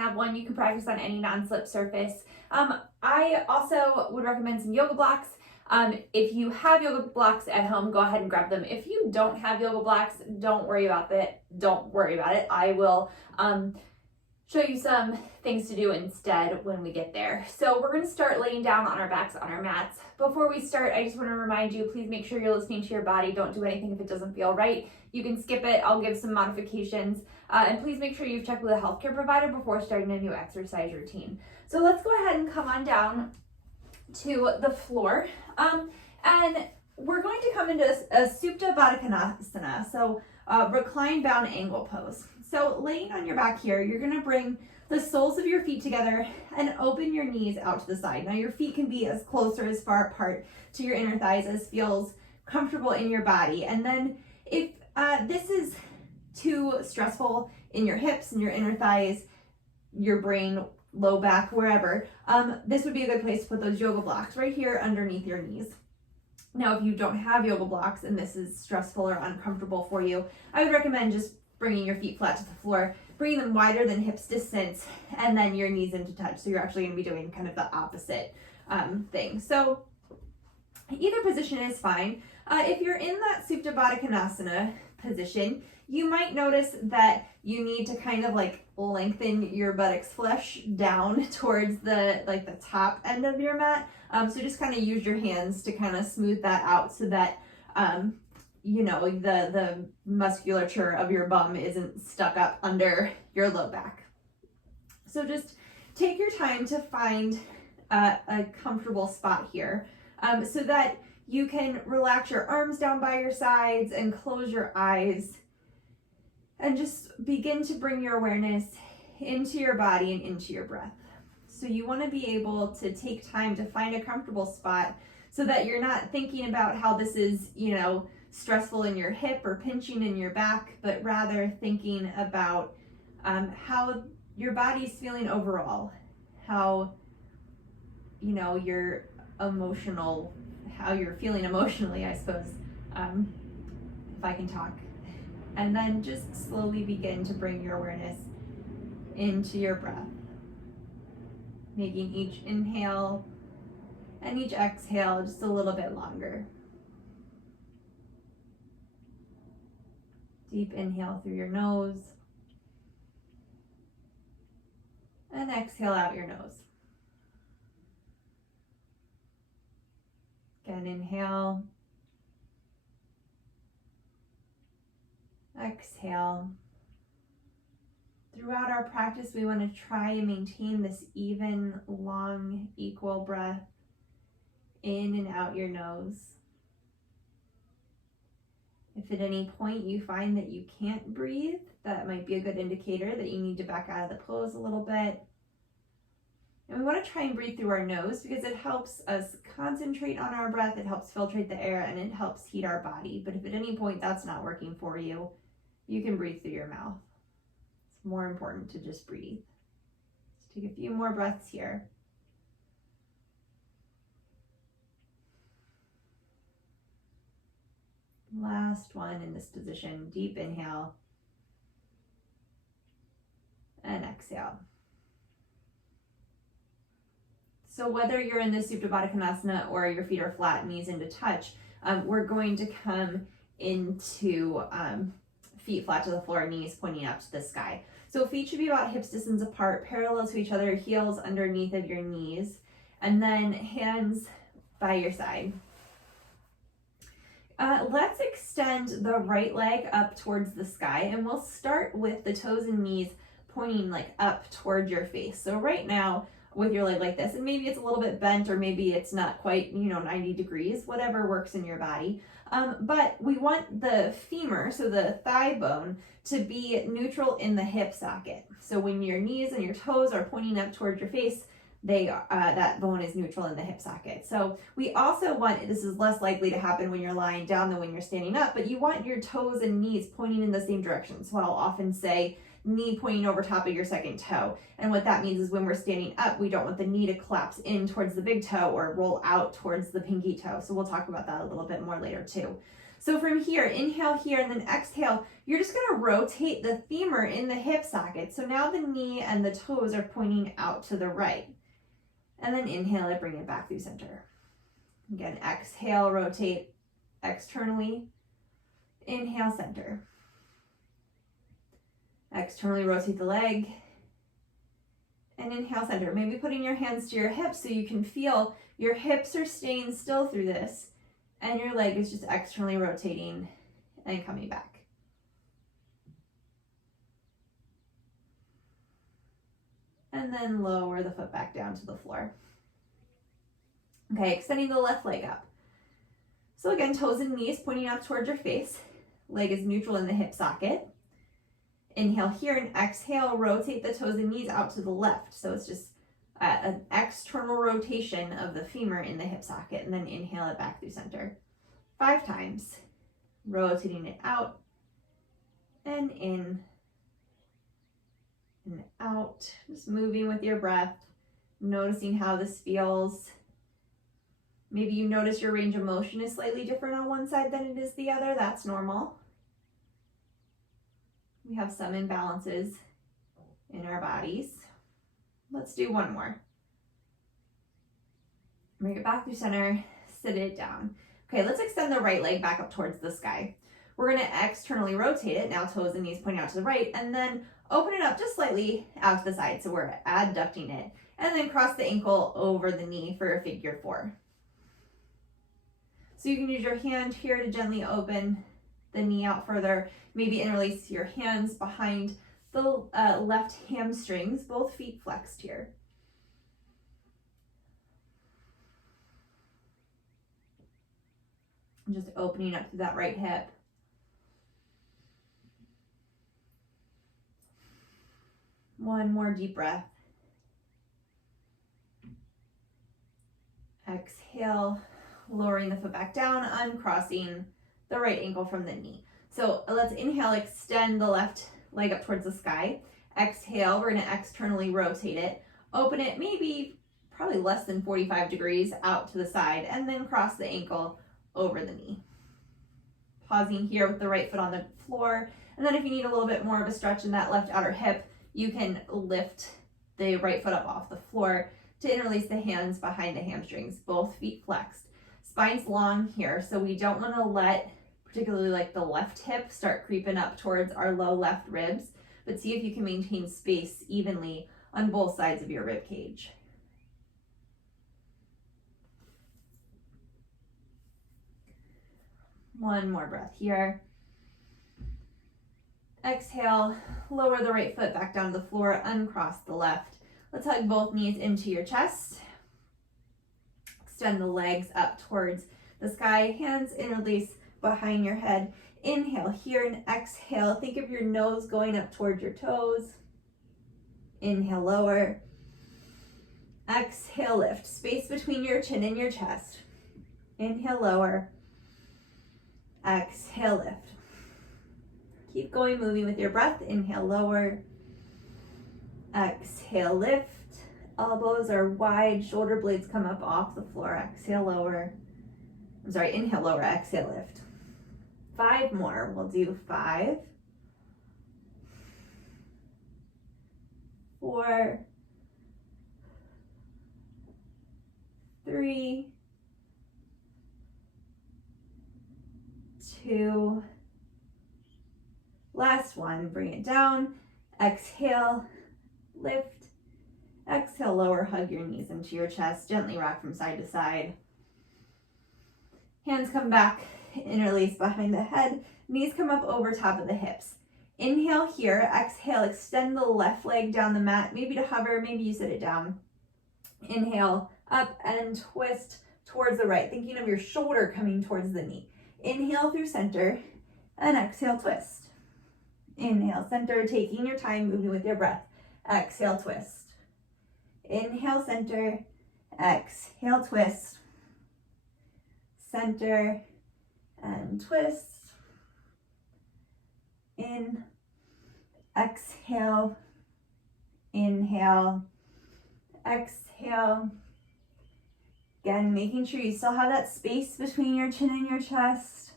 have one, you can practice on any non-slip surface. I also would recommend some yoga blocks. If you have yoga blocks at home, go ahead and grab them. If you don't have yoga blocks, don't worry about it. Don't worry about it. I will show you some things to do instead when we get there. So we're going to start laying down on our backs on our mats. Before we start, I just want to remind you, please make sure you're listening to your body. Don't do anything if it doesn't feel right. You can skip it. I'll give some modifications. And please make sure you've checked with a healthcare provider before starting a new exercise routine. So let's go ahead and come on down to the floor. And we're going to come into a Supta Baddha Konasana, so recline bound angle pose. So laying on your back here, you're going to bring the soles of your feet together and open your knees out to the side. Now your feet can be as close or as far apart to your inner thighs as feels comfortable in your body. And then if this is too stressful in your hips and your inner thighs, your brain, low back, wherever, this would be a good place to put those yoga blocks right here underneath your knees. Now, if you don't have yoga blocks and this is stressful or uncomfortable for you, I would recommend just bringing your feet flat to the floor, bringing them wider than hips distance, and then your knees into touch. So you're actually going to be doing kind of the opposite thing. So either position is fine. If you're in that Supta Baddha Konasana position, you might notice that you need to kind of like lengthen your buttocks flesh down towards the top end of your mat. So just kind of use your hands to kind of smooth that out so that the musculature of your bum isn't stuck up under your low back. So just take your time to find a comfortable spot here so that you can relax your arms down by your sides and close your eyes and just begin to bring your awareness into your body and into your breath. So you want to be able to take time to find a comfortable spot so that you're not thinking about how this is, stressful in your hip or pinching in your back, but rather thinking about how your body's feeling overall, how, you're emotional, how you're feeling emotionally, I suppose, if I can talk. And then just slowly begin to bring your awareness into your breath, making each inhale and each exhale just a little bit longer. Deep inhale through your nose and exhale out your nose. Again, inhale, exhale. Throughout our practice, we want to try and maintain this even, long, equal breath in and out your nose. If at any point you find that you can't breathe, that might be a good indicator that you need to back out of the pose a little bit. And we want to try and breathe through our nose because it helps us concentrate on our breath, it helps filtrate the air, and it helps heat our body. But if at any point that's not working for you, you can breathe through your mouth. It's more important to just breathe. Let's take a few more breaths here. Last one in this position, deep inhale and exhale. So whether you're in the Supta Baddha Konasana or your feet are flat, knees into touch, we're going to come into feet flat to the floor, knees pointing up to the sky. So feet should be about hips distance apart, parallel to each other, heels underneath of your knees, and then hands by your side. Let's extend the right leg up towards the sky, and we'll start with the toes and knees pointing like up towards your face. So right now, with your leg like this, and maybe it's a little bit bent or maybe it's not quite, 90 degrees, whatever works in your body. But we want the femur, so the thigh bone, to be neutral in the hip socket. So when your knees and your toes are pointing up towards your face, that bone is neutral in the hip socket. So we also want, this is less likely to happen when you're lying down than when you're standing up, but you want your toes and knees pointing in the same direction. So I'll often say knee pointing over top of your second toe. And what that means is when we're standing up, we don't want the knee to collapse in towards the big toe or roll out towards the pinky toe. So we'll talk about that a little bit more later too. So from here, inhale here and then exhale, you're just gonna rotate the femur in the hip socket. So now the knee and the toes are pointing out to the right. And then inhale it, bring it back through center. Again, exhale, rotate externally. Inhale, center. Externally rotate the leg. And inhale, center. Maybe putting your hands to your hips so you can feel your hips are staying still through this and your leg is just externally rotating and coming back. And then lower the foot back down to the floor. Okay, extending the left leg up. So again, toes and knees pointing up towards your face. Leg is neutral in the hip socket. Inhale here and exhale, rotate the toes and knees out to the left. So it's just an external rotation of the femur in the hip socket, and then inhale it back through center. 5 times. Rotating it out and in and out. Just moving with your breath, noticing how this feels. Maybe you notice your range of motion is slightly different on one side than it is the other. That's normal. We have some imbalances in our bodies. Let's do one more. Bring it back through center, sit it down. Okay, let's extend the right leg back up towards the sky. We're gonna externally rotate it, now toes and knees pointing out to the right, and then open it up just slightly out to the side, so we're adducting it. And then cross the ankle over the knee for a figure 4. So you can use your hand here to gently open the knee out further. Maybe interlace your hands behind the left hamstrings, both feet flexed here. And just opening up through that right hip. One more deep breath. Exhale, lowering the foot back down, uncrossing the right ankle from the knee. So let's inhale, extend the left leg up towards the sky. Exhale, we're gonna externally rotate it. Open it maybe probably less than 45 degrees out to the side, and then cross the ankle over the knee. Pausing here with the right foot on the floor. And then if you need a little bit more of a stretch in that left outer hip, you can lift the right foot up off the floor to interlace the hands behind the hamstrings, both feet flexed. Spine's long here, so we don't want to let, particularly like the left hip, start creeping up towards our low left ribs, but see if you can maintain space evenly on both sides of your rib cage. One more breath here. Exhale, lower the right foot back down to the floor, uncross the left. Let's hug both knees into your chest. Extend the legs up towards the sky, hands interlace behind your head. Inhale here and exhale. Think of your nose going up towards your toes. Inhale, lower. Exhale, lift. Space between your chin and your chest. Inhale, lower. Exhale, lift. Keep going, moving with your breath. Inhale, lower. Exhale, lift. Elbows are wide, shoulder blades come up off the floor. Exhale, lower. I'm sorry, inhale, lower, exhale, lift. 5 more. We'll do 5, 4, 3, 2, last one. Bring it down. Exhale, lift. Exhale, lower, hug your knees into your chest. Gently rock from side to side. Hands come back, interlace behind the head. Knees come up over top of the hips. Inhale here. Exhale, extend the left leg down the mat. Maybe to hover, maybe you sit it down. Inhale, up and twist towards the right. Thinking of your shoulder coming towards the knee. Inhale through center and exhale, twist. Inhale, center, taking your time, moving with your breath. Exhale, twist. Inhale, center, exhale, twist, center, and twist. In, exhale, inhale, exhale. Again, making sure you still have that space between your chin and your chest.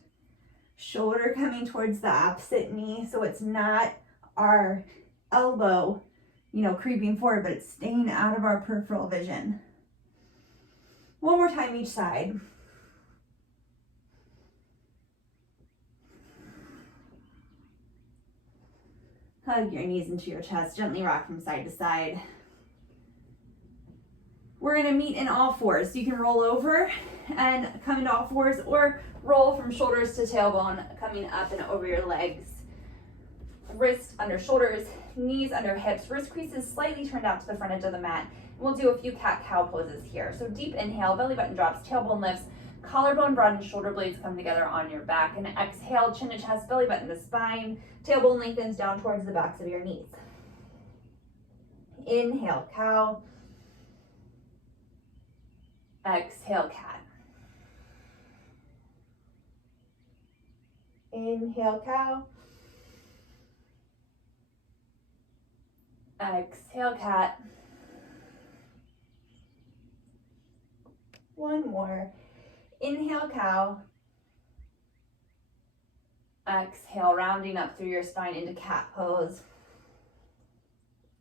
Shoulder coming towards the opposite knee, so it's not our elbow, creeping forward, but it's staying out of our peripheral vision. One more time each side. Hug your knees into your chest, gently rock from side to side. We're gonna meet in all fours, so you can roll over and come into all fours, or roll from shoulders to tailbone, coming up and over your legs. Wrists under shoulders, knees under hips, wrist creases slightly turned out to the front edge of the mat. We'll do a few cat-cow poses here. So deep inhale, belly button drops, tailbone lifts, collarbone broadens, shoulder blades come together on your back. And exhale, chin to chest, belly button to spine, tailbone lengthens down towards the backs of your knees. Inhale, cow. Exhale, cat. Inhale, cow. Exhale, cat. One more. Inhale, cow. Exhale, rounding up through your spine into cat pose.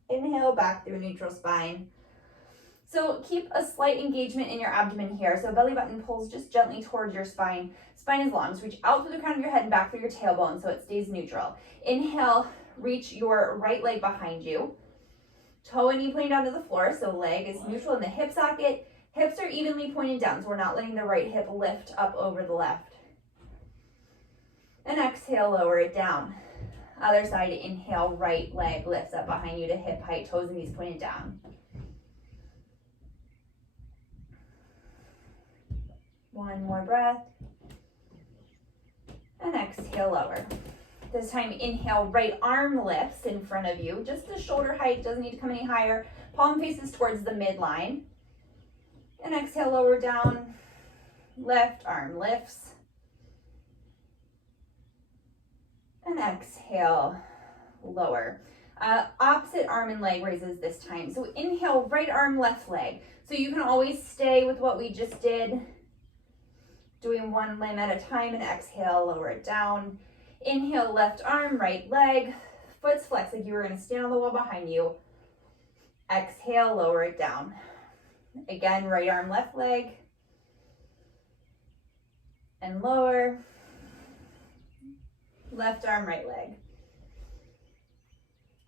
Inhale, back through neutral spine. So keep a slight engagement in your abdomen here. So belly button pulls just gently towards your spine. Spine is long, so reach out through the crown of your head and back through your tailbone so it stays neutral. Inhale, reach your right leg behind you. Toe and knee pointing down to the floor, so leg is neutral in the hip socket. Hips are evenly pointed down, so we're not letting the right hip lift up over the left. And exhale, lower it down. Other side, inhale, right leg lifts up behind you to hip height, toes and knees pointed down. One more breath. And exhale, lower. This time, inhale, right arm lifts in front of you, just to shoulder height, doesn't need to come any higher. Palm faces towards the midline. And exhale, lower down. Left arm lifts. And exhale, lower. Opposite arm and leg raises this time. So inhale, right arm, left leg. So you can always stay with what we just did, doing one limb at a time, and exhale, lower it down. Inhale, left arm, right leg, foot's flexed like you were gonna stand on the wall behind you. Exhale, lower it down. Again, right arm, left leg, and lower. Left arm, right leg,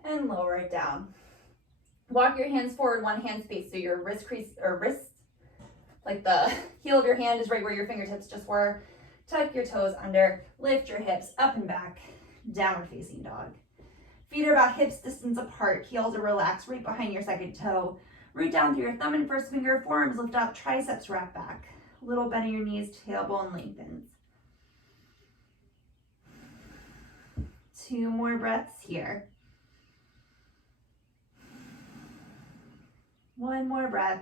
and lower it down. Walk your hands forward, one hand space, so your wrist crease, or wrist, like the heel of your hand is right where your fingertips just were. Tuck your toes under, lift your hips up and back, downward facing dog. Feet are about hips distance apart, heels are relaxed right behind your second toe. Root down through your thumb and first finger, forearms lift up, triceps wrap back. Little bend in your knees, tailbone lengthens. 2 more breaths here. 1 more breath.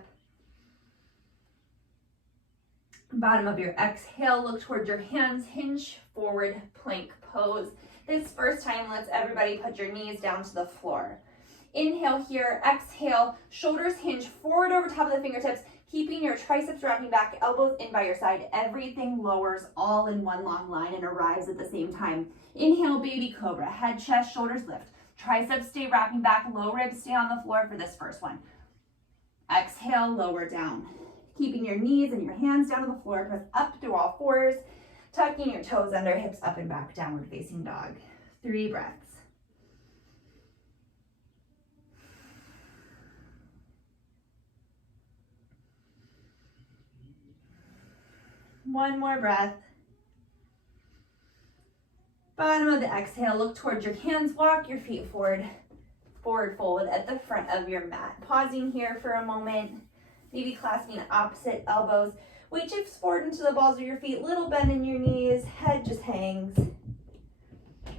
Bottom of your exhale, look towards your hands, hinge forward plank pose. This first time, let's everybody put your knees down to the floor. Inhale here, exhale, shoulders hinge forward over top of the fingertips, keeping your triceps wrapping back, elbows in by your side. Everything lowers all in one long line and arrives at the same time. Inhale, baby cobra, head, chest, shoulders lift. Triceps stay wrapping back, low ribs stay on the floor for this first one. Exhale, lower down. Keeping your knees and your hands down to the floor, press up through all fours, tucking your toes under, hips up and back, downward facing dog. 3 breaths. One more breath. Bottom of the exhale, look towards your hands, walk your feet forward, forward fold at the front of your mat. Pausing here for a moment, maybe clasping opposite elbows. Weight shifts forward into the balls of your feet, little bend in your knees, head just hangs. You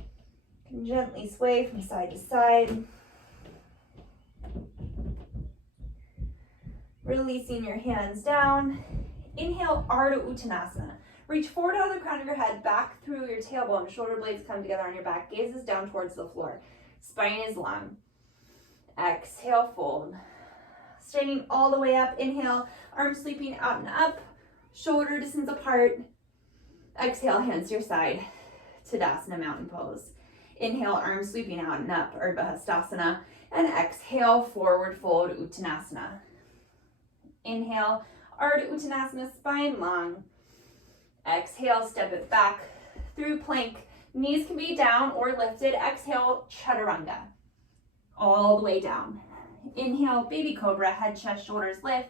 can gently sway from side to side. Releasing your hands down. Inhale, Ardha Uttanasana. Reach forward out of the crown of your head, back through your tailbone. Shoulder blades come together on your back. Gaze is down towards the floor. Spine is long. Exhale, fold. Standing all the way up. Inhale, arms sweeping out and up. Shoulder distance apart. Exhale, hands to your side. Tadasana, mountain pose. Inhale, arms sweeping out and up, Urdhva Hastasana. And exhale, forward fold, Uttanasana. Inhale, Ardha Uttanasana, spine long. Exhale, step it back through plank. Knees can be down or lifted. Exhale, Chaturanga. All the way down. Inhale, baby cobra, head, chest, shoulders lift.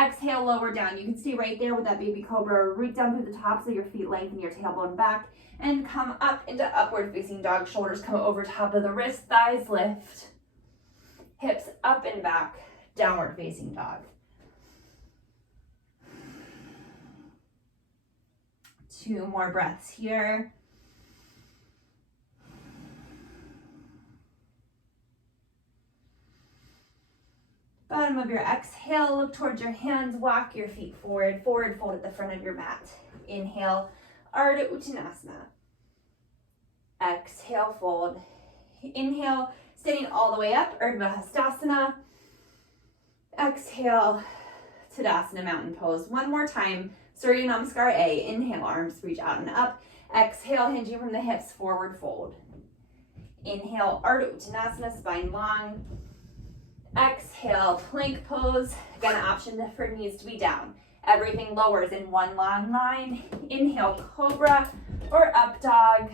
Exhale, lower down. You can stay right there with that baby cobra. Root down through the tops of your feet, lengthen your tailbone back, and come up into upward facing dog. Shoulders come over top of the wrist, thighs lift. Hips up and back, downward facing dog. 2 more breaths here. Bottom of your exhale, look towards your hands, walk your feet forward, forward fold at the front of your mat. Inhale, Ardha Uttanasana. Exhale, fold. Inhale, standing all the way up, Urdhva Hastasana. Exhale, Tadasana, mountain pose. One more time, Surya Namaskar A. Inhale, arms reach out and up. Exhale, hinging from the hips, forward fold. Inhale, Ardha Uttanasana, spine long. Exhale, plank pose. Again, option for knees to be down. Everything lowers in one long line. Inhale, cobra or up dog.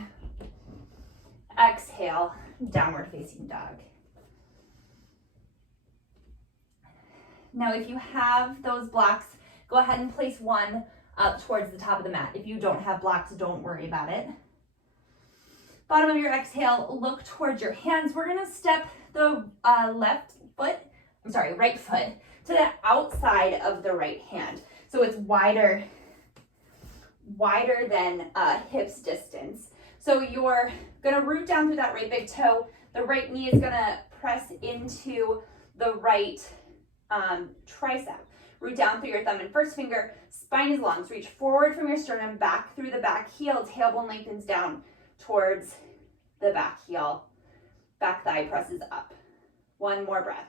Exhale, downward facing dog. Now, if you have those blocks, go ahead and place one up towards the top of the mat. If you don't have blocks, don't worry about it. Bottom of your exhale, look towards your hands. We're gonna step the right foot to the outside of the right hand. So it's wider than hips distance. So you're gonna root down through that right big toe. The right knee is gonna press into the right tricep. Root down through your thumb and first finger. Spine is long. So reach forward from your sternum, back through the back heel. Tailbone lengthens down towards the back heel. Back thigh presses up. One more breath.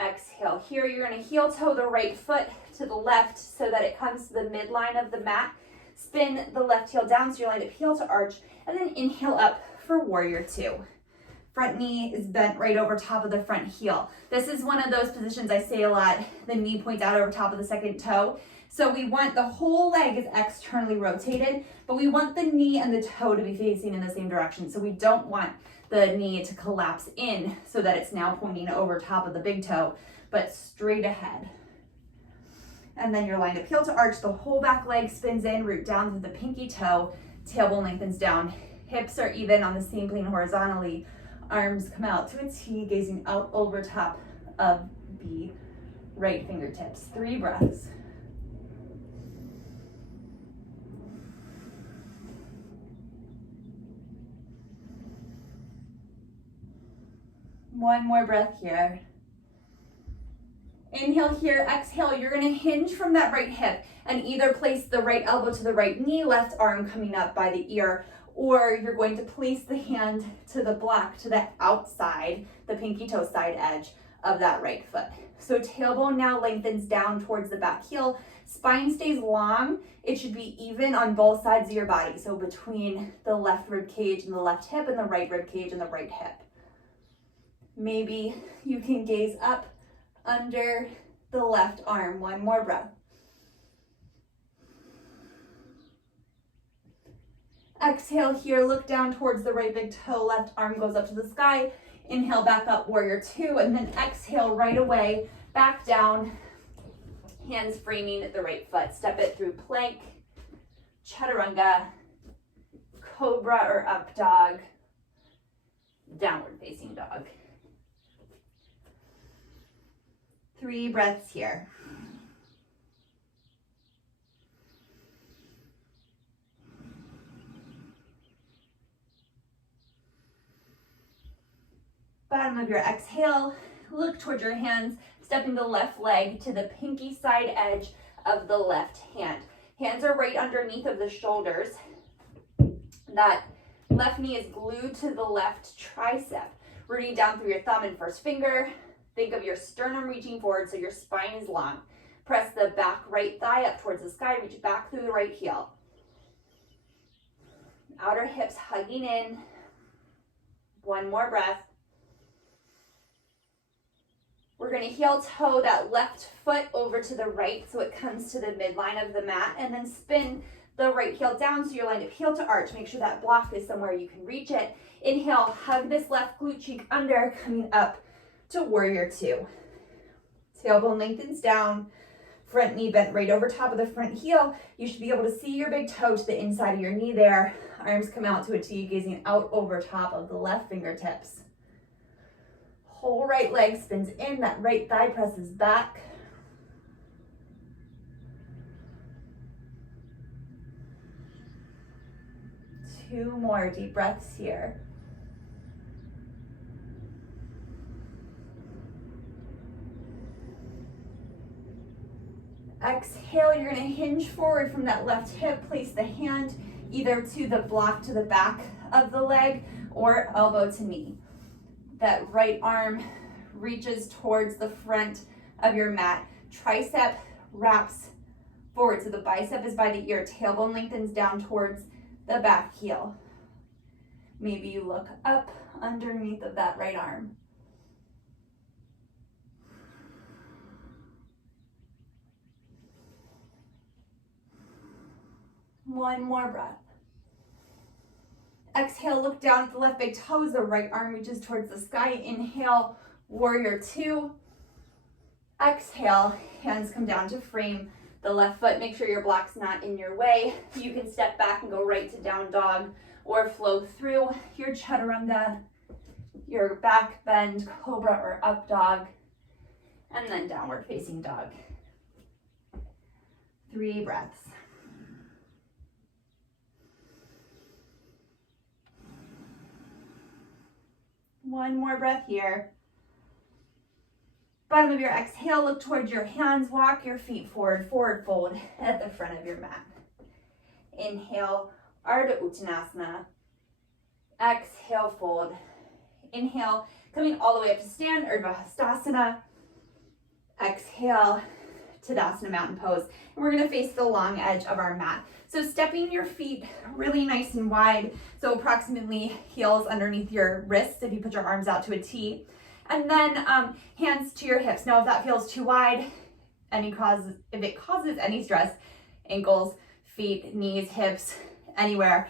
Exhale. Here you're going to heel toe the right foot to the left so that it comes to the midline of the mat. Spin the left heel down so you're lined up heel to arch, and then inhale up for warrior 2. Front knee is bent right over top of the front heel. This is one of those positions I say a lot. The knee points out over top of the second toe. So we want the whole leg is externally rotated, but we want the knee and the toe to be facing in the same direction. So we don't want the knee to collapse in so that it's now pointing over top of the big toe, but straight ahead. And then you're lined up heel to arch. The whole back leg spins in, root down through the pinky toe, tailbone lengthens down. Hips are even on the same plane horizontally. Arms come out to a T, gazing out over top of the right fingertips. 3 breaths. One more breath here. Inhale here, exhale. You're going to hinge from that right hip and either place the right elbow to the right knee, left arm coming up by the ear, or you're going to place the hand to the block, to the outside, the pinky toe side edge of that right foot. So tailbone now lengthens down towards the back heel. Spine stays long. It should be even on both sides of your body. So between the left rib cage and the left hip, and the right rib cage and the right hip. Maybe you can gaze up under the left arm. One more breath. Exhale here, look down towards the right big toe, left arm goes up to the sky. Inhale back up, warrior 2, and then exhale right away, back down, hands framing the right foot. Step it through plank, chaturanga, cobra or up dog, downward facing dog. 3 breaths here. Bottom of your exhale, look towards your hands, stepping the left leg to the pinky side edge of the left hand. Hands are right underneath of the shoulders. That left knee is glued to the left tricep. Rooting down through your thumb and first finger. Think of your sternum reaching forward so your spine is long. Press the back right thigh up towards the sky. Reach back through the right heel. Outer hips hugging in. One more breath. We're going to heel toe that left foot over to the right so it comes to the midline of the mat, and then spin the right heel down so you're lined up heel to arch. Make sure that block is somewhere you can reach it. Inhale, hug this left glute cheek under, coming up to warrior two. Tailbone lengthens down, front knee bent right over top of the front heel. You should be able to see your big toe to the inside of your knee there. Arms come out to a T, gazing out over top of the left fingertips. Whole right leg spins in, that right thigh presses back. Two more deep breaths here. Exhale, you're gonna hinge forward from that left hip. Place the hand either to the block to the back of the leg or elbow to knee. That right arm reaches towards the front of your mat. Tricep wraps forward, so the bicep is by the ear. Tailbone lengthens down towards the back heel. Maybe you look up underneath of that right arm. One more breath. Exhale, look down at the left big toes. The right arm reaches towards the sky. Inhale, warrior two. Exhale, hands come down to frame the left foot. Make sure your block's not in your way. You can step back and go right to down dog or flow through your chaturanga, your back bend, cobra or up dog, and then downward facing dog. 3 breaths. One more breath here. Bottom of your exhale, look towards your hands. Walk your feet forward, forward fold at the front of your mat. Inhale, Ardha Uttanasana. Exhale, fold. Inhale, coming all the way up to stand, Urdhva Hastasana. Exhale, Tadasana Mountain Pose. And we're gonna face the long edge of our mat. So stepping your feet really nice and wide, so approximately heels underneath your wrists if you put your arms out to a T. And then hands to your hips. Now if that feels too wide, if it causes any stress, ankles, feet, knees, hips, anywhere,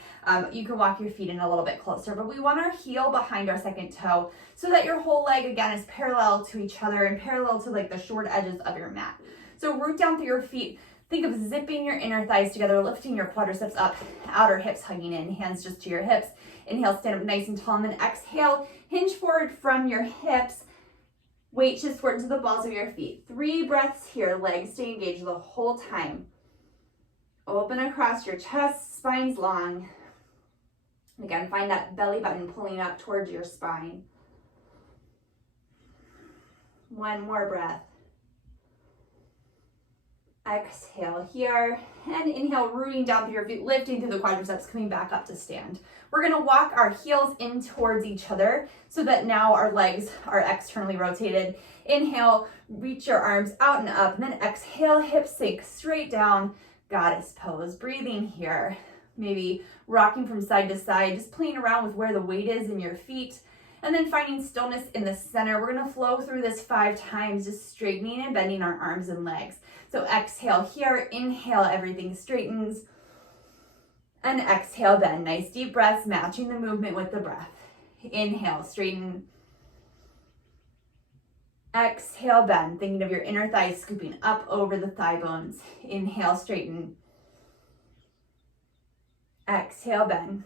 you can walk your feet in a little bit closer. But we want our heel behind our second toe so that your whole leg again is parallel to each other and parallel to like the short edges of your mat. So root down through your feet. Think of zipping your inner thighs together, lifting your quadriceps up, outer hips hugging in, hands just to your hips. Inhale, stand up nice and tall, and then exhale, hinge forward from your hips. Weight shifts forward to the balls of your feet. 3 breaths here, legs stay engaged the whole time. Open across your chest, spine's long. And again, find that belly button pulling up towards your spine. 1 more breath. Exhale here, and inhale, rooting down through your feet, lifting through the quadriceps, coming back up to stand. We're gonna walk our heels in towards each other so that now our legs are externally rotated. Inhale, reach your arms out and up, and then exhale, hips sink straight down, goddess pose. Breathing here, maybe rocking from side to side, just playing around with where the weight is in your feet. And then finding stillness in the center. We're gonna flow through this 5 times, just straightening and bending our arms and legs. So exhale here, inhale, everything straightens. And exhale, bend. Nice deep breaths, matching the movement with the breath. Inhale, straighten. Exhale, bend. Thinking of your inner thighs scooping up over the thigh bones. Inhale, straighten. Exhale, bend.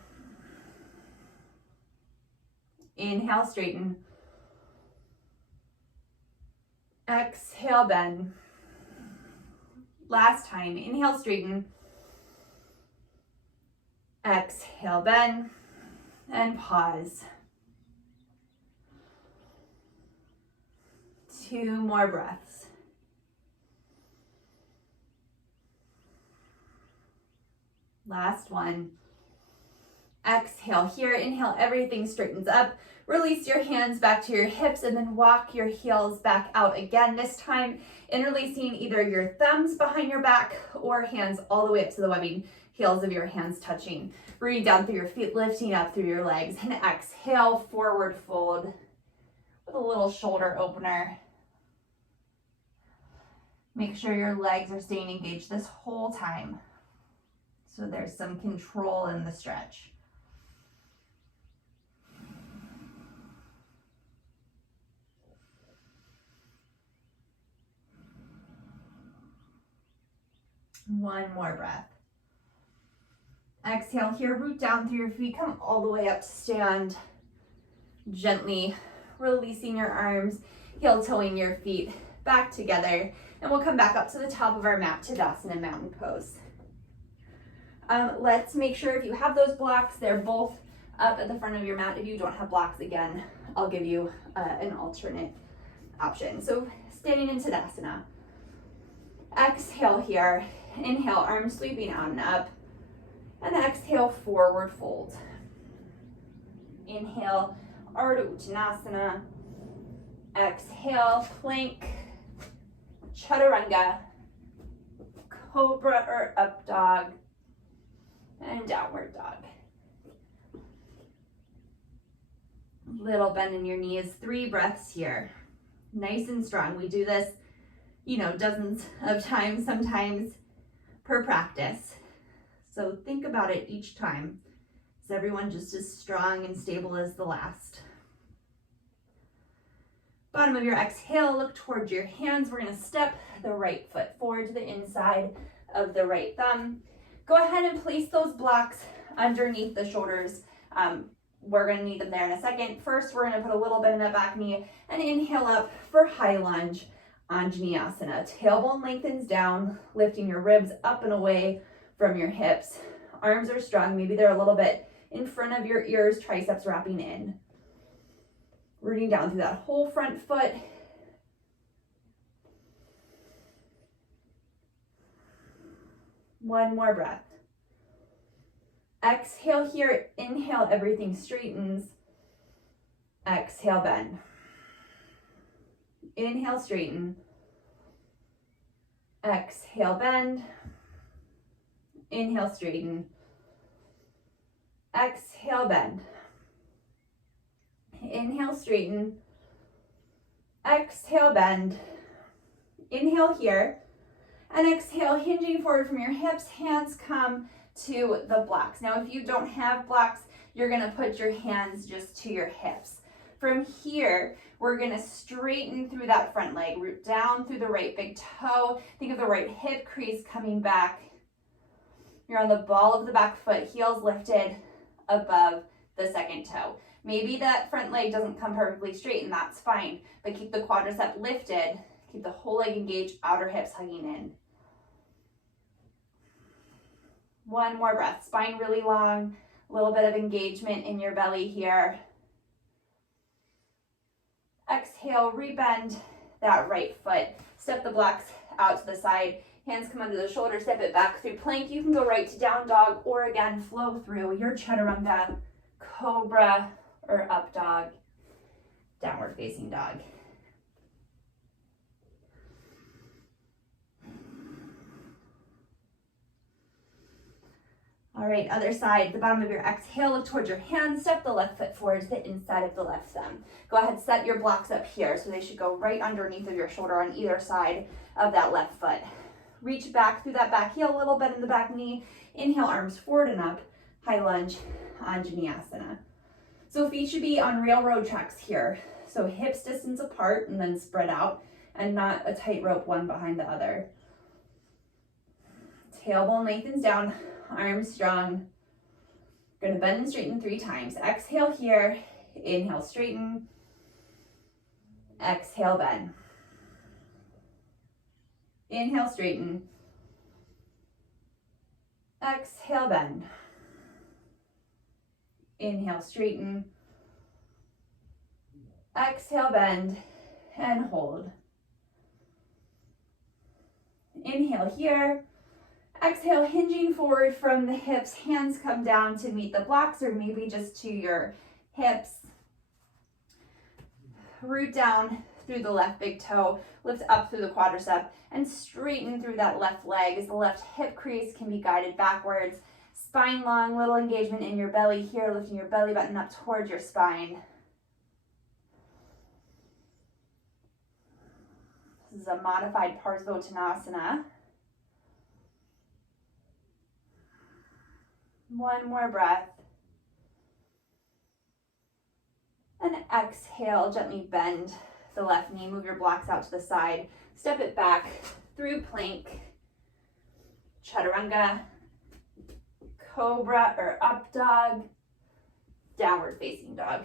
Inhale, straighten. Exhale, bend. Last time, inhale, straighten. Exhale, bend. And pause. 2 more breaths. Last one. Exhale here, inhale, everything straightens up. Release your hands back to your hips and then walk your heels back out again. This time, interlacing either your thumbs behind your back or hands all the way up to the webbing, heels of your hands touching. Breathe down through your feet, lifting up through your legs. And exhale, forward fold with a little shoulder opener. Make sure your legs are staying engaged this whole time, so there's some control in the stretch. One more breath. Exhale here, root down through your feet, come all the way up to stand. Gently releasing your arms, heel toeing your feet back together, and we'll come back up to the top of our mat, Tadasana mountain pose. Let's make sure if you have those blocks, they're both up at the front of your mat. If you don't have blocks, again, I'll give you an alternate option. So standing in Tadasana. Exhale here. Inhale, arms sweeping out and up. And exhale, forward fold. Inhale, Ardha Uttanasana. Exhale, plank, chaturanga, cobra or up dog, and downward dog. Little bend in your knees, 3 breaths here. Nice and strong. We do this, dozens of times, sometimes per practice. So think about it each time. Is everyone just as strong and stable as the last? Bottom of your exhale, look towards your hands. We're gonna step the right foot forward to the inside of the right thumb. Go ahead and place those blocks underneath the shoulders. We're gonna need them there in a second. First, we're gonna put a little bit in that back knee and inhale up for high lunge on Janiasana. Tailbone lengthens down, lifting your ribs up and away from your hips. Arms are strong, maybe they're a little bit in front of your ears, triceps wrapping in. Rooting down through that whole front foot. One more breath. Exhale here, inhale, everything straightens. Exhale, bend. Inhale, straighten. Exhale, bend. Inhale, straighten. Exhale, bend. Inhale, straighten. Exhale, bend. Inhale here. And exhale, hinging forward from your hips, hands come to the blocks. Now, if you don't have blocks, you're gonna put your hands just to your hips. From here, we're gonna straighten through that front leg, root down through the right big toe. Think of the right hip crease coming back. You're on the ball of the back foot, heels lifted above the second toe. Maybe that front leg doesn't come perfectly straight, and that's fine, but keep the quadricep lifted, keep the whole leg engaged, outer hips hugging in. One more breath, spine really long, a little bit of engagement in your belly here. Exhale, rebend that right foot. Step the blocks out to the side, hands come under the shoulder, step it back through plank. You can go right to down dog, or again, flow through your chaturanga, cobra, or up dog, downward facing dog. All right, other side, the bottom of your exhale, look towards your hands, step the left foot forward to the inside of the left thumb. Go ahead, set your blocks up here so they should go right underneath of your shoulder on either side of that left foot. Reach back through that back heel, a little bit in the back knee. Inhale, arms forward and up, high lunge on Janiasana. So feet should be on railroad tracks here. So hips distance apart and then spread out, and not a tightrope one behind the other. Tailbone lengthens down, arms strong. Gonna bend and straighten 3 times. Exhale here, inhale, straighten. Exhale, bend. Inhale, straighten. Exhale, bend. Inhale, straighten. Exhale, bend, and hold. Inhale here. Exhale, hinging forward from the hips, hands come down to meet the blocks or maybe just to your hips. Root down through the left big toe, lift up through the quadricep, and straighten through that left leg as the left hip crease can be guided backwards. Spine long, little engagement in your belly here, lifting your belly button up towards your spine. This is a modified Uttanasana. One more breath. And exhale, gently bend the left knee, move your blocks out to the side, step it back through plank, chaturanga, cobra or up dog, downward facing dog.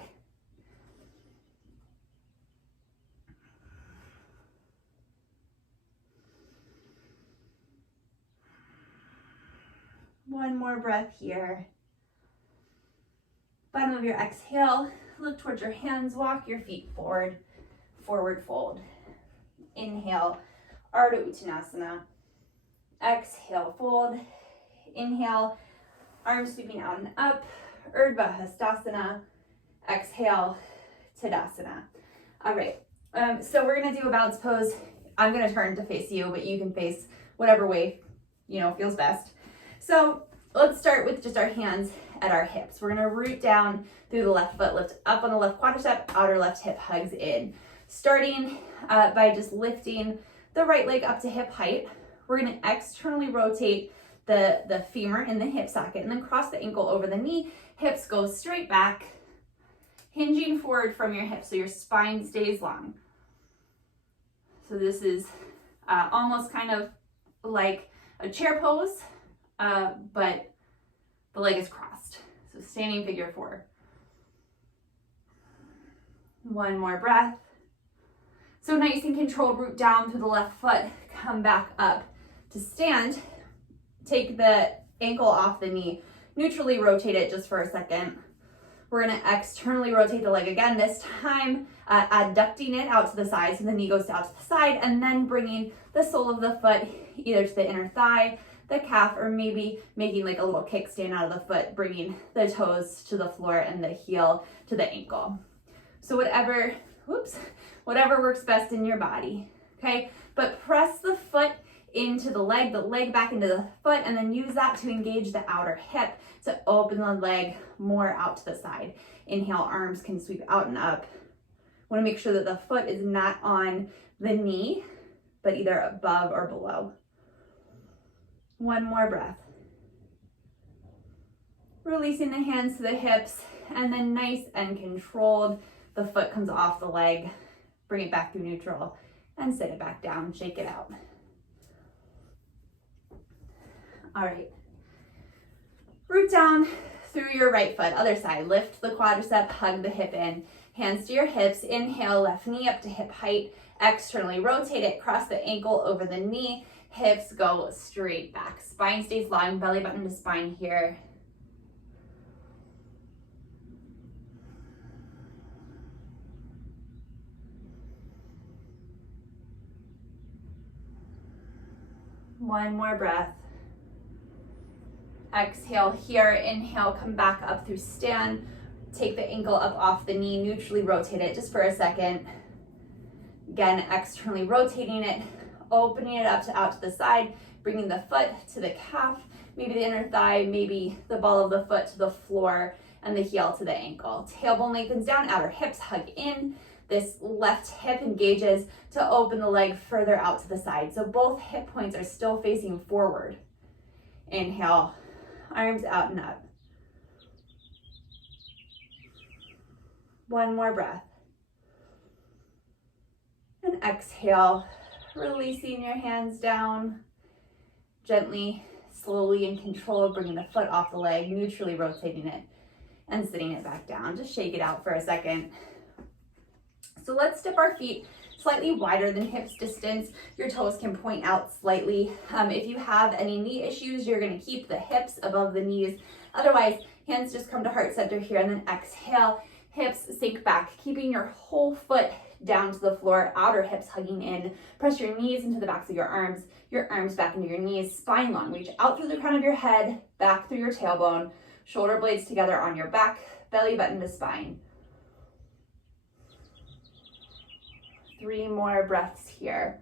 One more breath here. Bottom of your exhale, look towards your hands, walk your feet forward, forward fold. Inhale, Ardha Uttanasana. Exhale, fold. Inhale, arms sweeping out and up, Urdhva Hastasana. Exhale, Tadasana. All right, so we're gonna do a bounce pose. I'm gonna turn to face you, but you can face whatever way, feels best. So let's start with just our hands at our hips. We're gonna root down through the left foot, lift up on the left quadricep, outer left hip hugs in. Starting by just lifting the right leg up to hip height. We're gonna externally rotate the femur in the hip socket and then cross the ankle over the knee. Hips go straight back, hinging forward from your hips so your spine stays long. So this is almost kind of like a chair pose, but the leg is crossed. So standing figure 4. One more breath. So nice and controlled, root down through the left foot, come back up to stand. Take the ankle off the knee, neutrally rotate it just for a second. We're gonna externally rotate the leg again, this time adducting it out to the side so the knee goes out to the side, and then bringing the sole of the foot either to the inner thigh, the calf, or maybe making like a little kickstand out of the foot, bringing the toes to the floor and the heel to the ankle. So whatever works best in your body, okay? But press the foot into the leg back into the foot, and then use that to engage the outer hip to open the leg more out to the side. Inhale, arms can sweep out and up. Want to make sure that the foot is not on the knee, but either above or below. One more breath. Releasing the hands to the hips, and then nice and controlled, the foot comes off the leg. Bring it back through neutral and sit it back down, shake it out. All right. Root down through your right foot, other side. Lift the quadricep, hug the hip in. Hands to your hips. Inhale, left knee up to hip height. Externally rotate it, cross the ankle over the knee. Hips go straight back. Spine stays long, belly button to spine here. One more breath. Exhale here, inhale, come back up through stand. Take the ankle up off the knee, neutrally rotate it just for a second. Again, externally rotating it, opening it up to out to the side, bringing the foot to the calf, maybe the inner thigh, maybe the ball of the foot to the floor, and the heel to the ankle. Tailbone lengthens down, outer hips hug in. This left hip engages to open the leg further out to the side. So both hip points are still facing forward. Inhale, arms out and up. One more breath. And exhale, releasing your hands down. Gently, slowly and controlled, bringing the foot off the leg, neutrally rotating it and sitting it back down. Just shake it out for a second. So let's step our feet slightly wider than hips distance. Your toes can point out slightly. If you have any knee issues, you're gonna keep the hips above the knees. Otherwise, hands just come to heart center here, and then exhale, hips sink back, keeping your whole foot down to the floor, outer hips hugging in. Press your knees into the backs of your arms back into your knees, spine long. Reach out through the crown of your head, back through your tailbone, shoulder blades together on your back, belly button to spine. 3 more breaths here.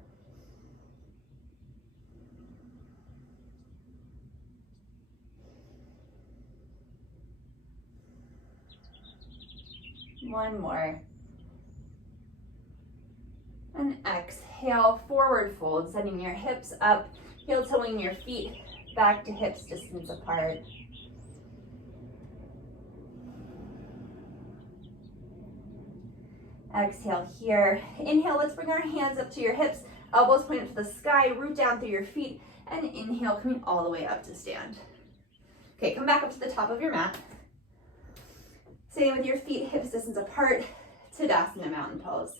One more. And exhale, forward fold, sending your hips up, heel toeing your feet back to hips distance apart. Exhale here. Inhale, let's bring our hands up to your hips, elbows point up to the sky, root down through your feet, and inhale, coming all the way up to stand. Okay, come back up to the top of your mat. Staying with your feet hips distance apart, Tadasana mountain pose.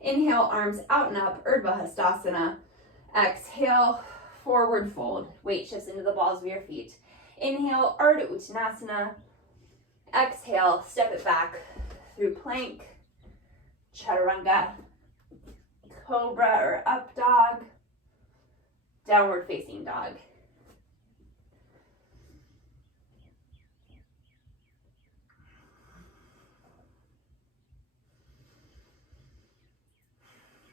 Inhale, arms out and up, Urdhva Hastasana. Exhale, forward fold. Weight shifts into the balls of your feet. Inhale, Ardha Uttanasana. Exhale, step it back through plank, chaturanga, cobra or up dog, downward facing dog.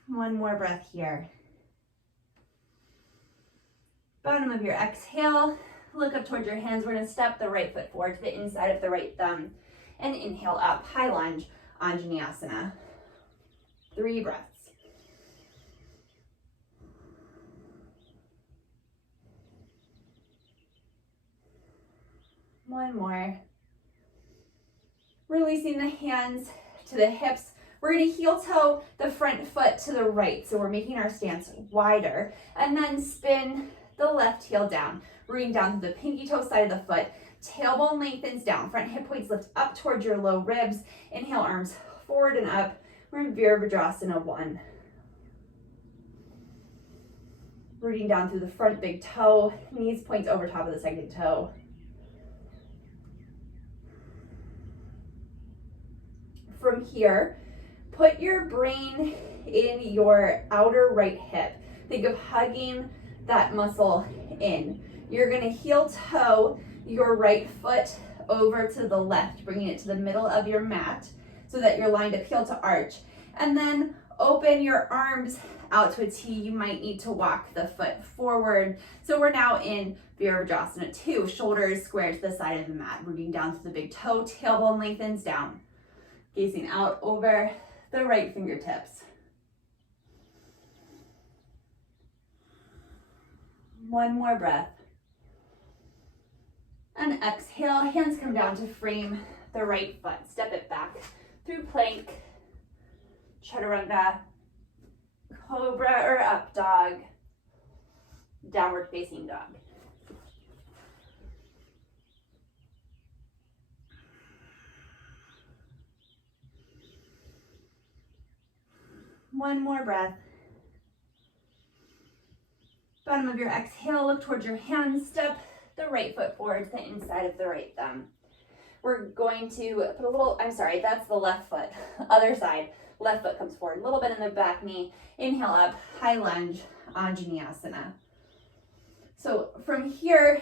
One more breath here. Bottom of your exhale, look up towards your hands. We're gonna step the right foot forward to the inside of the right thumb and inhale up, high lunge on Janiasana. 3 breaths. One more. Releasing the hands to the hips. We're going to heel toe the front foot to the right. So we're making our stance wider. And then spin the left heel down. Rooting down to the pinky toe side of the foot. Tailbone lengthens down. Front hip points lift up towards your low ribs. Inhale, arms forward and up. We're in Virabhadrasana 1. Rooting down through the front big toe. Knees points over top of the second toe. From here, put your brain in your outer right hip. Think of hugging that muscle in. You're gonna heel toe your right foot over to the left, bringing it to the middle of your mat so that you're lined up heel to arch. And then open your arms out to a T. You might need to walk the foot forward. So we're now in Virabhadrasana 2. Shoulders square to the side of the mat, rooting down to the big toe, tailbone lengthens down. Gazing out over the right fingertips. One more breath. And exhale, hands come down to frame the right foot. Step it back through plank, chaturanga, cobra or up dog, downward facing dog. One more breath. Bottom of your exhale, look towards your hands. Step the right foot forward to the inside of the right thumb. We're going to put a little, that's the left foot. Other side, left foot comes forward. A little bit in the back knee. Inhale up, high lunge on Janiasana. So from here,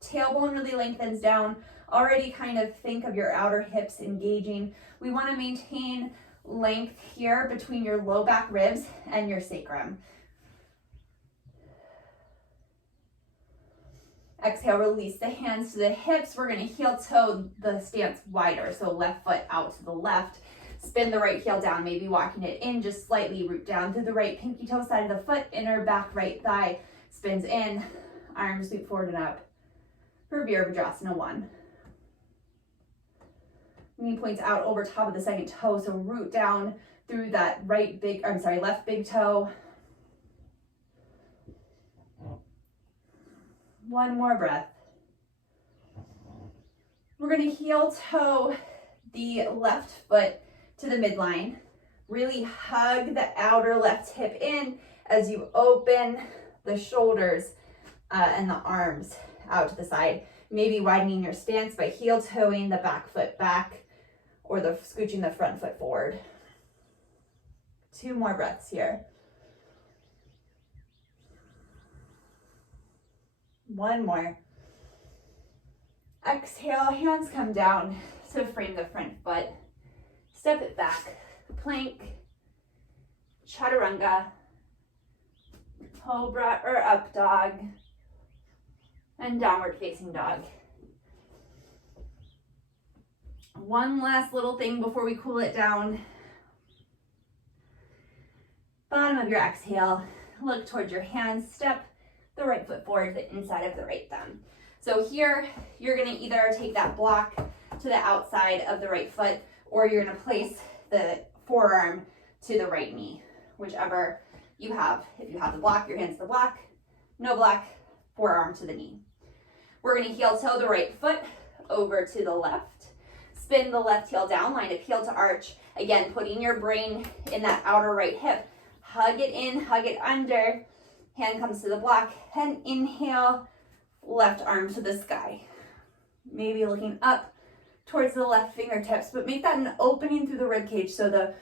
tailbone really lengthens down. Already kind of think of your outer hips engaging. We want to maintain length here between your low back ribs and your sacrum. Exhale, release the hands to the hips. We're going to heel toe the stance wider. So left foot out to the left. Spin the right heel down, maybe walking it in just slightly. Root down through the right pinky toe side of the foot. Inner back right thigh spins in. Arms sweep forward and up for Virabhadrasana 1. Knee points out over top of the second toe, so root down through that left big toe. One more breath. We're going to heel toe the left foot to the midline. Really hug the outer left hip in as you open the shoulders and the arms out to the side. Maybe widening your stance by heel toeing the back foot back or scooching the front foot forward. 2 more breaths here. 1 more. Exhale, hands come down to frame the front foot. Step it back. Plank, chaturanga, cobra or up dog, and downward facing dog. One last little thing before we cool it down. Bottom of your exhale, look towards your hands, step the right foot forward to the inside of the right thumb. So here, you're gonna either take that block to the outside of the right foot, or you're gonna place the forearm to the right knee, whichever you have. If you have the block, your hands to the block. No block, forearm to the knee. We're gonna heel toe the right foot over to the left. Spin the left heel down, line of heel to arch. Again, putting your brain in that outer right hip. Hug it in, hug it under. Hand comes to the block, and inhale, left arm to the sky. Maybe looking up towards the left fingertips, but make that an opening through the rib cage so the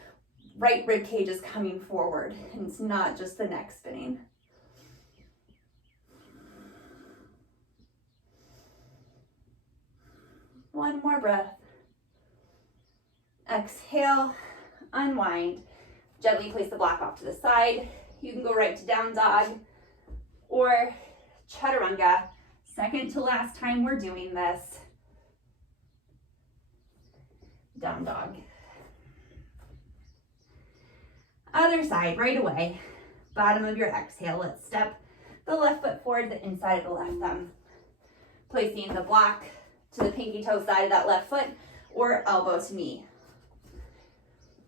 right rib cage is coming forward and it's not just the neck spinning. One more breath. Exhale, unwind. Gently place the block off to the side. You can go right to down dog or chaturanga. Second to last time we're doing this. Down dog. Other side, right away. Bottom of your exhale, let's step the left foot forward, the inside of the left thumb. Placing the block to the pinky toe side of that left foot or elbow to knee.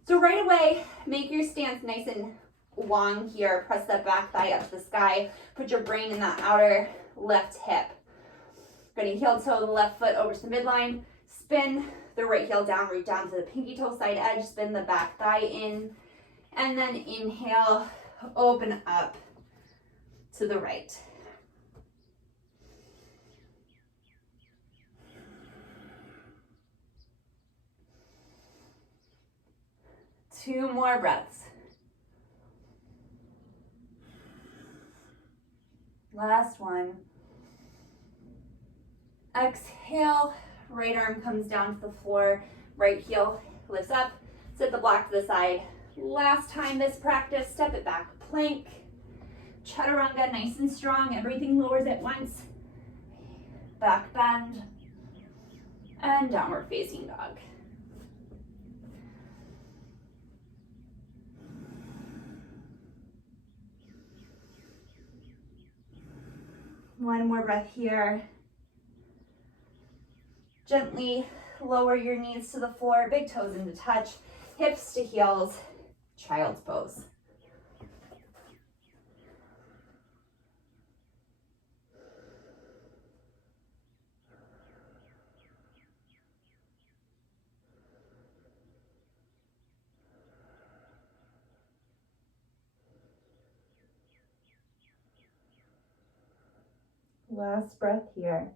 So right away, make your stance nice and long here. Press that back thigh up to the sky. Put your brain in that outer left hip. Going to heel toe the left foot over to the midline. Spin the right heel down, root down to the pinky toe side edge. Spin the back thigh in. And then inhale, open up to the right. Two more breaths. Last one. Exhale, right arm comes down to the floor, right heel lifts up, set the block to the side. Last time this practice, step it back, plank, chaturanga, nice and strong, everything lowers at once. Back bend, and downward facing dog. One more breath here. Gently lower your knees to the floor, big toes into touch, hips to heels, child's pose. Last breath here.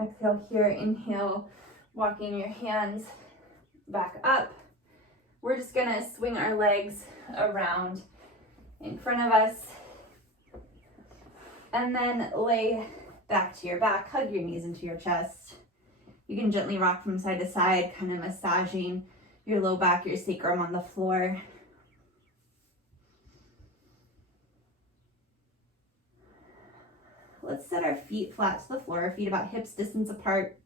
Exhale here, inhale, walking your hands back up. We're just gonna swing our legs around in front of us and then lay back to your back, hug your knees into your chest. You can gently rock from side to side, kind of massaging your low back, your sacrum on the floor. Let's set our feet flat to the floor, feet about hips distance apart.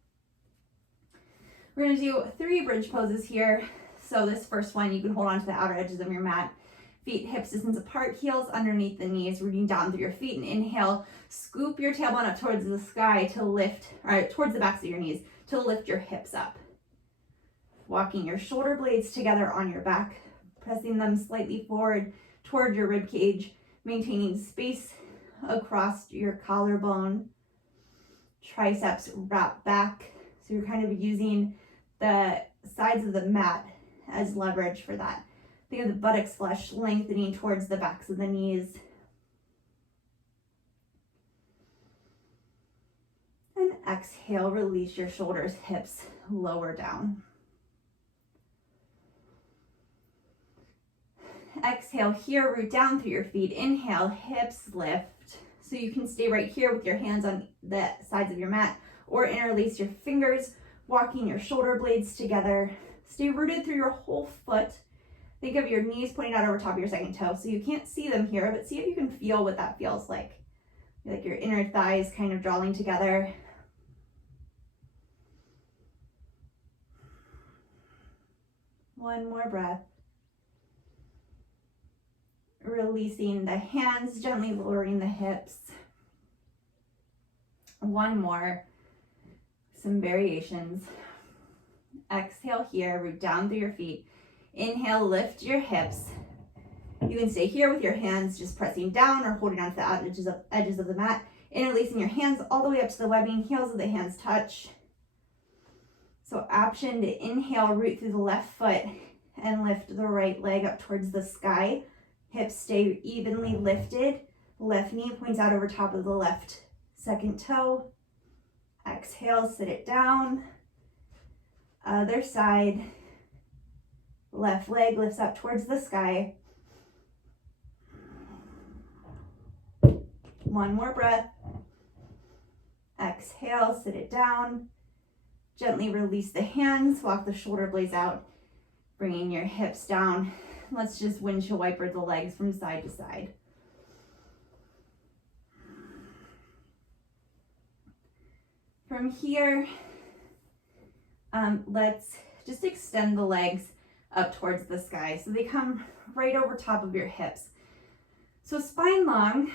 We're gonna do 3 bridge poses here. So this first one, you can hold on to the outer edges of your mat. Feet hips distance apart, heels underneath the knees, rooting down through your feet, and inhale, scoop your tailbone up towards the sky to lift, or towards the backs of your knees, to lift your hips up. Walking your shoulder blades together on your back, pressing them slightly forward toward your rib cage, maintaining space across your collarbone. Triceps wrap back, so you're kind of using the sides of the mat as leverage for that. Think of the buttocks flush, lengthening towards the backs of the knees. And exhale, release your shoulders, hips lower down. exhale here, root down through your feet. Inhale, hips lift. So you can stay right here with your hands on the sides of your mat or interlace your fingers, walking your shoulder blades together. Stay rooted through your whole foot. Think of your knees pointing out over top of your second toe. So you can't see them here, but see if you can feel what that feels like. Like your inner thighs kind of drawing together. One more breath. Releasing the hands, gently lowering the hips. One more. Some variations. Exhale here, root down through your feet. Inhale, lift your hips. You can stay here with your hands just pressing down or holding onto the edges of the mat. Interlacing your hands all the way up to the webbing, heels of the hands touch. So option to inhale, root through the left foot and lift the right leg up towards the sky. Hips stay evenly lifted. Left knee points out over top of the left second toe. Exhale, sit it down. Other side. Left leg lifts up towards the sky. One more breath. Exhale, sit it down. Gently release the hands, walk the shoulder blades out, bringing your hips down. Let's just windshield wiper the legs from side to side. From here, let's just extend the legs up towards the sky so they come right over top of your hips. So spine long,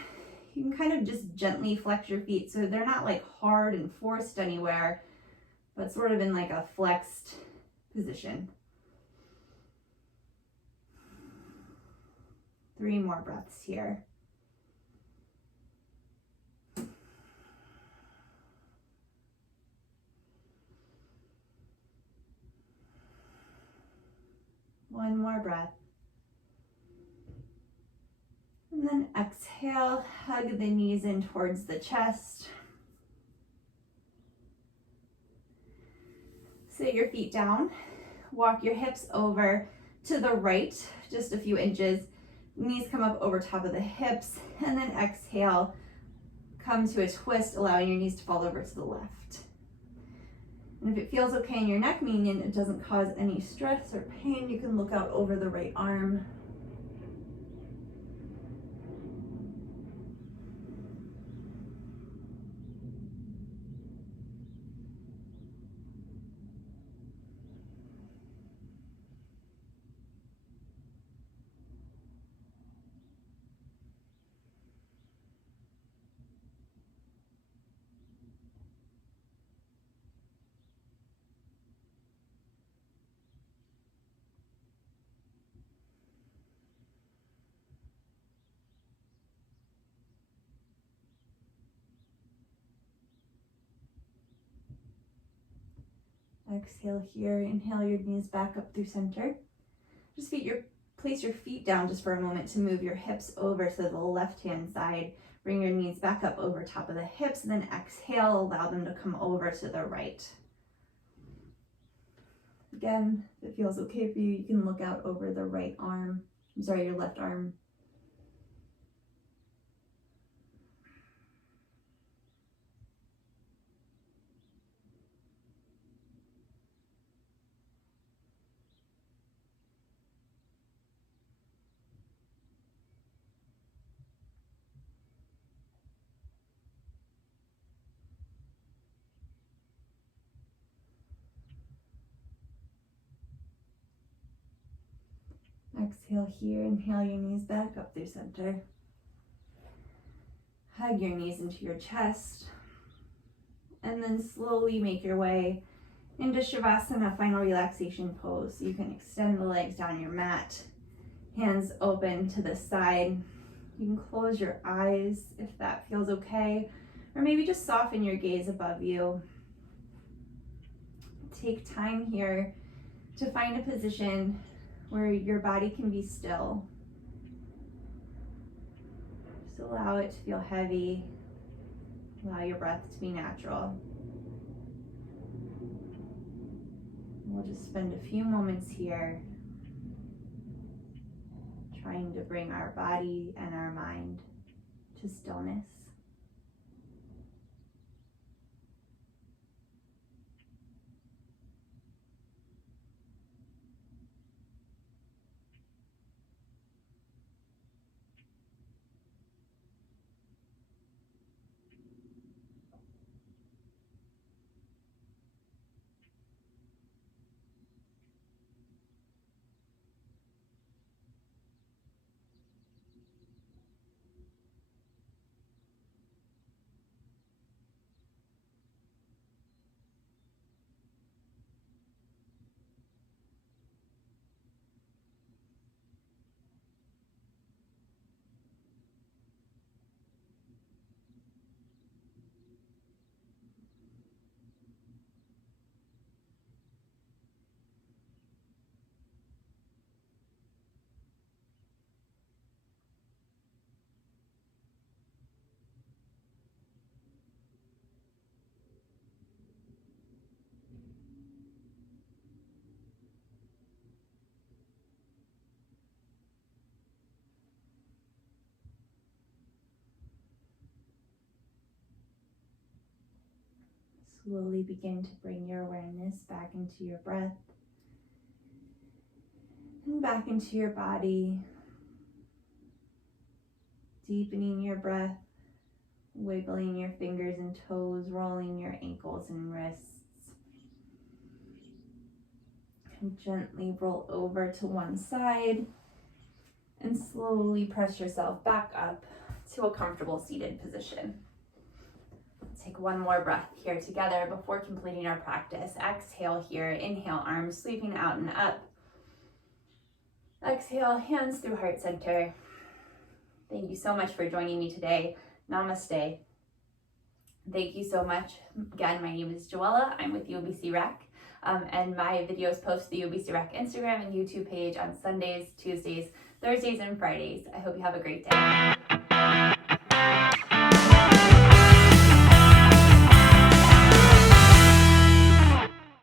you can kind of just gently flex your feet so they're not like hard and forced anywhere, but sort of in like a flexed position. 3 more breaths here. One more breath. And then exhale, hug the knees in towards the chest. Sit your feet down. Walk your hips over to the right, just a few inches. Knees come up over top of the hips. And then exhale, come to a twist, allowing your knees to fall over to the left. And if it feels okay in your neck, meaning it doesn't cause any stress or pain, you can look out over the right arm. Exhale here, inhale your knees back up through center. Just place your feet down just for a moment to move your hips over to the left-hand side. Bring your knees back up over top of the hips, and then exhale, allow them to come over to the right. Again, if it feels okay for you, you can look out over the right arm. Your left arm. Exhale here, inhale your knees back up through center. Hug your knees into your chest. And then slowly make your way into Shavasana, final relaxation pose. So you can extend the legs down your mat, hands open to the side. You can close your eyes if that feels okay, or maybe just soften your gaze above you. Take time here to find a position where your body can be still. Just allow it to feel heavy. Allow your breath to be natural. We'll just spend a few moments here trying to bring our body and our mind to stillness. Slowly begin to bring your awareness back into your breath and back into your body. Deepening your breath, wiggling your fingers and toes, rolling your ankles and wrists. And gently roll over to one side and slowly press yourself back up to a comfortable seated position. Take one more breath here together before completing our practice. Exhale here, inhale, arms sweeping out and up. Exhale, hands through heart center. Thank you so much for joining me today. Namaste. Thank you so much. Again, my name is Joella. I'm with UBC Rec, and my videos post to the UBC Rec Instagram and YouTube page on Sundays, Tuesdays, Thursdays, and Fridays. I hope you have a great day.